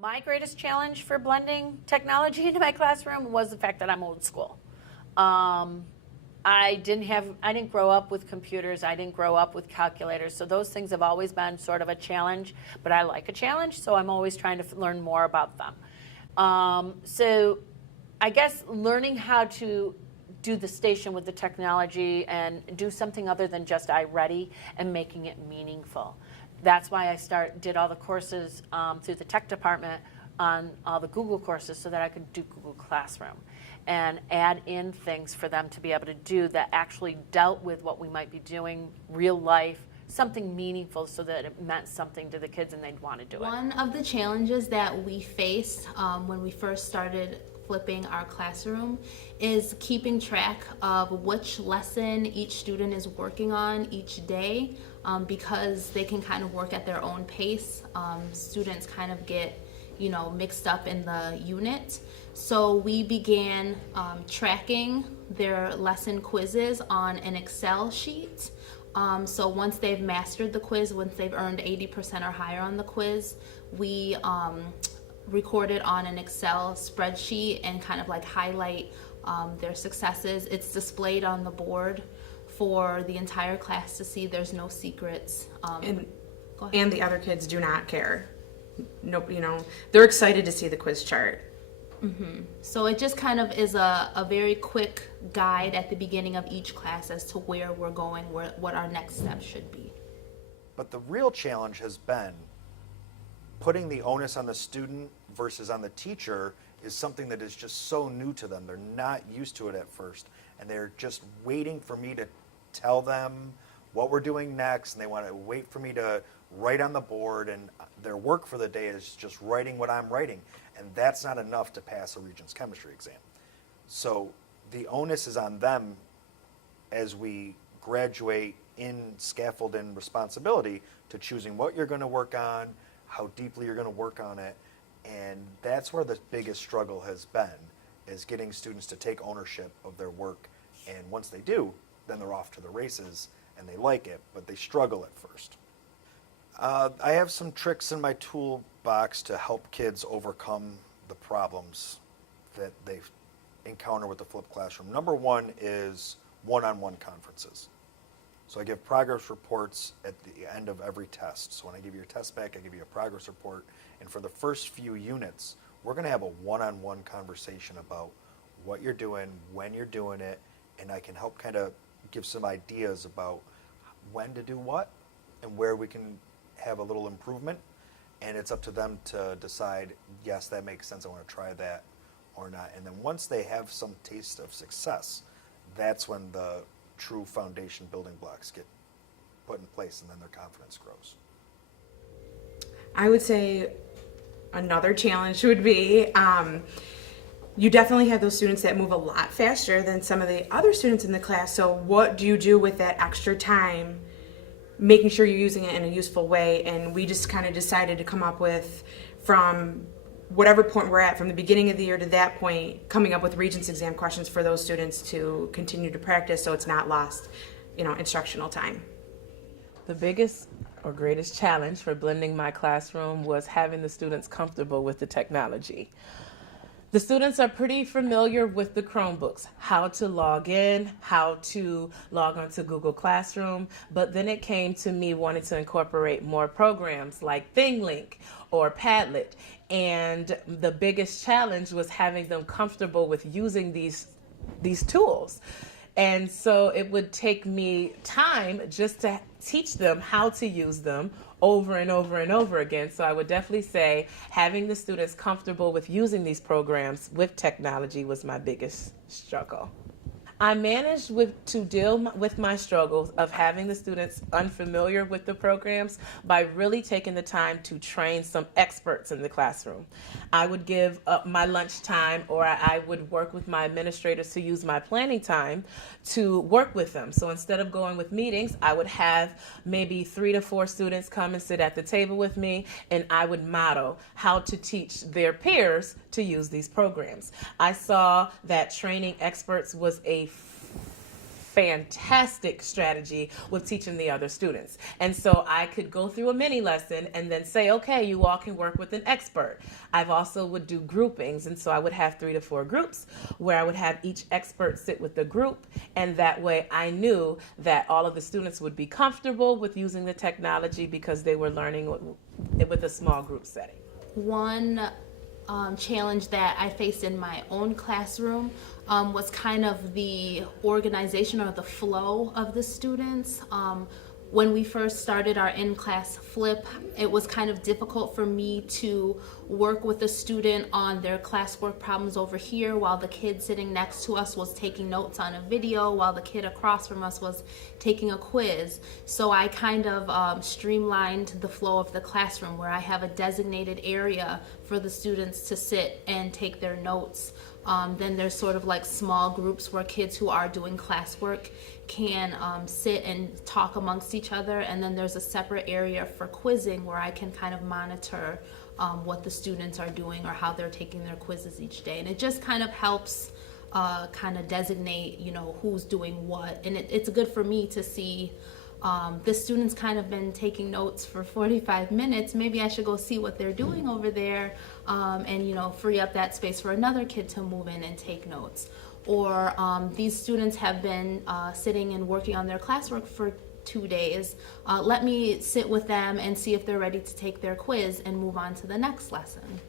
My greatest challenge for blending technology into my classroom was the fact that I'm old school. I didn't grow up with computers. I didn't grow up with calculators. So those things have always been sort of a challenge, but I like a challenge, so I'm always trying to learn more about them. So I guess learning how to do the station with the technology and do something other than just iReady and making it meaningful. That's why I did all the courses through the tech department on all the Google courses so that I could do Google Classroom and add in things for them to be able to do that actually dealt with what we might be doing, real life, something meaningful so that it meant something to the kids and they'd want to do it. One of the challenges that we faced when we first started flipping our classroom is keeping track of which lesson each student is working on each day, because they can kind of work at their own pace. Students kind of get mixed up in the unit. So we began tracking their lesson quizzes on an Excel sheet. So once they've mastered the quiz, once they've earned 80% or higher on the quiz, we record it on an Excel spreadsheet and kind of like highlight their successes. It's displayed on the board for the entire class to see. There's no secrets. And the other kids do not care. Nope, they're excited to see the quiz chart. Mm-hmm. So it just kind of is a very quick guide at the beginning of each class as to where we're going, what our next step should be. But the real challenge has been putting the onus on the student versus on the teacher is something that is just so new to them. They're not used to it at first, and they're just waiting for me to tell them what we're doing next, and they want to wait for me to write on the board, and their work for the day is just writing what I'm writing, and that's not enough to pass a Regents chemistry exam. So the onus is on them as we graduate in scaffold and responsibility to choosing what you're going to work on, how deeply you're going to work on it, and that's where the biggest struggle has been, is getting students to take ownership of their work, and once they do, then they're off to the races, and they like it, but they struggle at first. I have some tricks in my toolbox to help kids overcome the problems that they encounter with the flipped classroom. Number one is one-on-one conferences. So I give progress reports at the end of every test. So when I give you your test back, I give you a progress report. And for the first few units, we're going to have a one-on-one conversation about what you're doing, when you're doing it, and I can help kind of give some ideas about when to do what and where we can have a little improvement. And it's up to them to decide, yes, that makes sense, I want to try that or not. And then once they have some taste of success, that's when the true foundation building blocks get put in place, and then their confidence grows. I would say another challenge would be you definitely have those students that move a lot faster than some of the other students in the class. So what do you do with that extra time, making sure you're using it in a useful way? And we just kind of decided to come up with, from whatever point we're at, from the beginning of the year to that point, coming up with Regents exam questions for those students to continue to practice so it's not lost, instructional time. The biggest or greatest challenge for blending my classroom was having the students comfortable with the technology. The students are pretty familiar with the Chromebooks, how to log in, how to log onto Google Classroom, but then it came to me wanting to incorporate more programs like ThingLink or Padlet, and the biggest challenge was having them comfortable with using these tools. And so it would take me time just to teach them how to use them over and over and over again. So I would definitely say having the students comfortable with using these programs with technology was my biggest struggle. I managed to deal with my struggles of having the students unfamiliar with the programs by really taking the time to train some experts in the classroom. I would give up my lunch time, or I would work with my administrators to use my planning time to work with them. So instead of going with meetings, I would have maybe 3 to 4 students come and sit at the table with me, and I would model how to teach their peers to use these programs. I saw that training experts was a fantastic strategy with teaching the other students. And so I could go through a mini lesson and then say, okay, you all can work with an expert. I've also would do groupings, and so I would have 3 to 4 groups where I would have each expert sit with the group, and that way I knew that all of the students would be comfortable with using the technology because they were learning with a small group setting. One challenge that I faced in my own classroom was kind of the organization or the flow of the students. When we first started our in-class flip, it was kind of difficult for me to work with a student on their classwork problems over here while the kid sitting next to us was taking notes on a video, while the kid across from us was taking a quiz. So I kind of streamlined the flow of the classroom where I have a designated area for the students to sit and take their notes. Then there's sort of like small groups where kids who are doing classwork can sit and talk amongst each other, and then there's a separate area for quizzing where I can kind of monitor what the students are doing or how they're taking their quizzes each day. And it just kind of helps kind of designate, you know, who's doing what. And it's good for me to see the students kind of been taking notes for 45 minutes. Maybe I should go see what they're doing over there and, you know, free up that space for another kid to move in and take notes. Or these students have been sitting and working on their classwork for 2 days. Let me sit with them and see if they're ready to take their quiz and move on to the next lesson.